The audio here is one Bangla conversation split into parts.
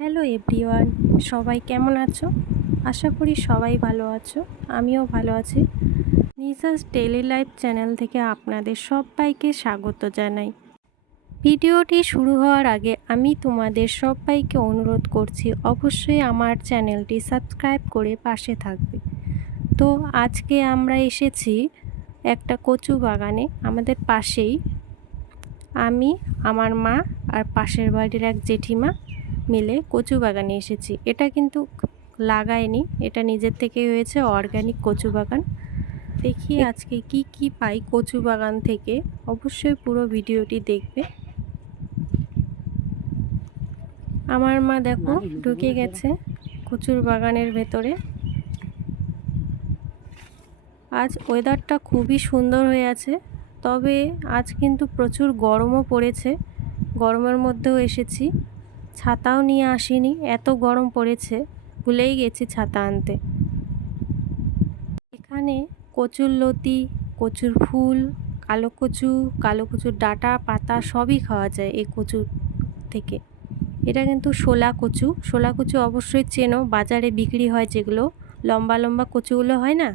হ্যালো এভরিওয়ান, সবাই কেমন আছো? আশা করি সবাই ভালো আছো। আমিও ভালো আছি। নিশাস ডেইলি লাইফ চ্যানেল থেকে আপনাদের সবাইকে স্বাগত জানাই। ভিডিওটি শুরু হওয়ার আগে আমি তোমাদের সবাইকে অনুরোধ করছি অবশ্যই আমার চ্যানেলটি সাবস্ক্রাইব করে পাশে থাকবে। তো আজকে আমরা এসেছি একটা কচু বাগানে, আমাদের পাশেই। আমি, আমার মা আর পাশের বাড়ির এক জেঠিমা মিলে কচু বাগানে এসেছি। এটা কিন্তু লাগাইনি, এটা নিজের থেকেই হয়েছে, অর্গানিক কচু বাগান। দেখি আজকে কি কি পাই কচু বাগান থেকে, অবশ্যই পুরো ভিডিওটি দেখবে। আমার মা দেখো ঢুকে গেছে কচুর বাগানের ভেতরে। আজ ওয়েদারটা খুবই সুন্দর হয়ে আছে, তবে আজ কিন্তু প্রচুর গরমও পড়েছে। গরমের মধ্যেও এসেছি, ছাতাও নিয়ে আসিনি, এত গরম পড়েছে, ভুলেই গেছি ছাতা আনতে। এখানে কচুর লতি, কচুর ফুল, কালো কচুর ডাঁটা পাতা সবই খাওয়া যায় এই কচু থেকে। এটা কিন্তু শোলা কচু অবশ্যই চেনো, বাজারে বিক্রি হয় যেগুলো লম্বা লম্বা কচুগুলো হয় না,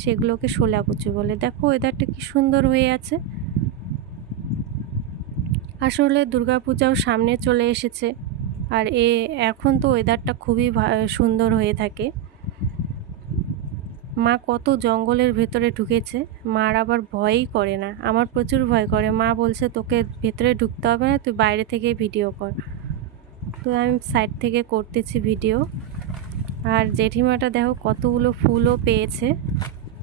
সেগুলোকে শোলা কচু বলে। দেখো ওয়েদারটা কি সুন্দর হয়ে আছে। আসলে দুর্গাপূজাও সামনে চলে এসেছে, আর এখন তো ওয়েদারটা খুবই সুন্দর হয়ে থাকে। মা কত জঙ্গলের ভেতরে ঢুকেছে, মার আবার ভয়ই করে না, আমার প্রচুর ভয় করে। মা বলছে তোকে ভেতরে ঢুকতে হবে না, তুই বাইরে থেকে ভিডিও কর। তো আমি সাইড থেকে করতেছি ভিডিও। আর জেঠিমাটা দেখো কতগুলো ফুলও পেয়েছে।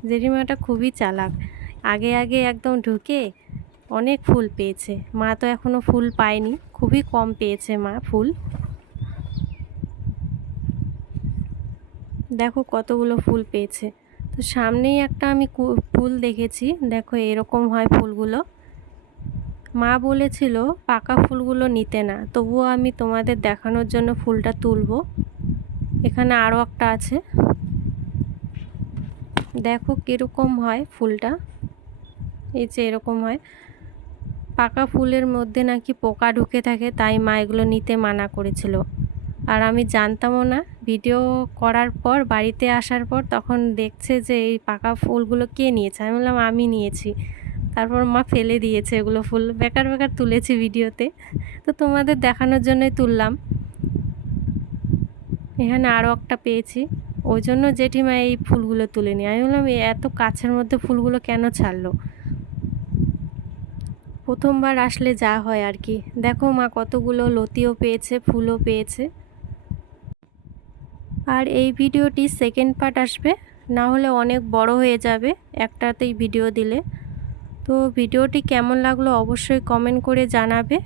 জেঠিমাটা খুবই চালাক, আগে আগে একদম ঢুকে অনেক ফুল পেয়েছে। মা তো এখনও ফুল পায়নি, খুবই কম পেয়েছে মা ফুল। দেখো কতগুলো ফুল পেয়েছে। তো সামনেই একটা আমি ফুল দেখেছি, দেখো এরকম হয় ফুলগুলো। মা বলেছিল পাকা ফুলগুলো নিতে না, তবুও আমি তোমাদের দেখানোর জন্য ফুলটা তুলবো। এখানে আরও একটা আছে, দেখো কীরকম হয় ফুলটা। এই যে এরকম হয়। পাকা ফুলের মধ্যে নাকি পোকা ঢুকে থাকে, তাই মা এগুলো নিতে মানা করেছিল। আর আমি জানতামও না, ভিডিও করার পর বাড়িতে আসার পর তখন দেখছে যে এই পাকা ফুলগুলো কে নিয়েছে। আমি বললাম আমি নিয়েছি। তারপর মা ফেলে দিয়েছে এগুলো ফুল, বেকার বেকার তুলেছি ভিডিওতে, তো তোমাদের দেখানোর জন্যই তুললাম। এখানে আরও একটা পেয়েছি, ওই জন্য জেঠিমা এই ফুলগুলো তুলে নিই। আমি বললাম এত কাছের মধ্যে ফুলগুলো কেন ছাড়লো। প্রথমবার আসলে যা হয় আর কি। দেখো মা কতগুলো লতিও পেয়েছে, ফুলও পেয়েছে। আর এই ভিডিওটি সেকেন্ড পার্ট আসবে, না হলে অনেক বড় হয়ে যাবে একটাতেই ভিডিও দিলে। তো ভিডিওটি কেমন লাগলো অবশ্যই কমেন্ট করে জানাবে।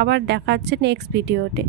আবার দেখা হচ্ছে নেক্সট ভিডিওতে।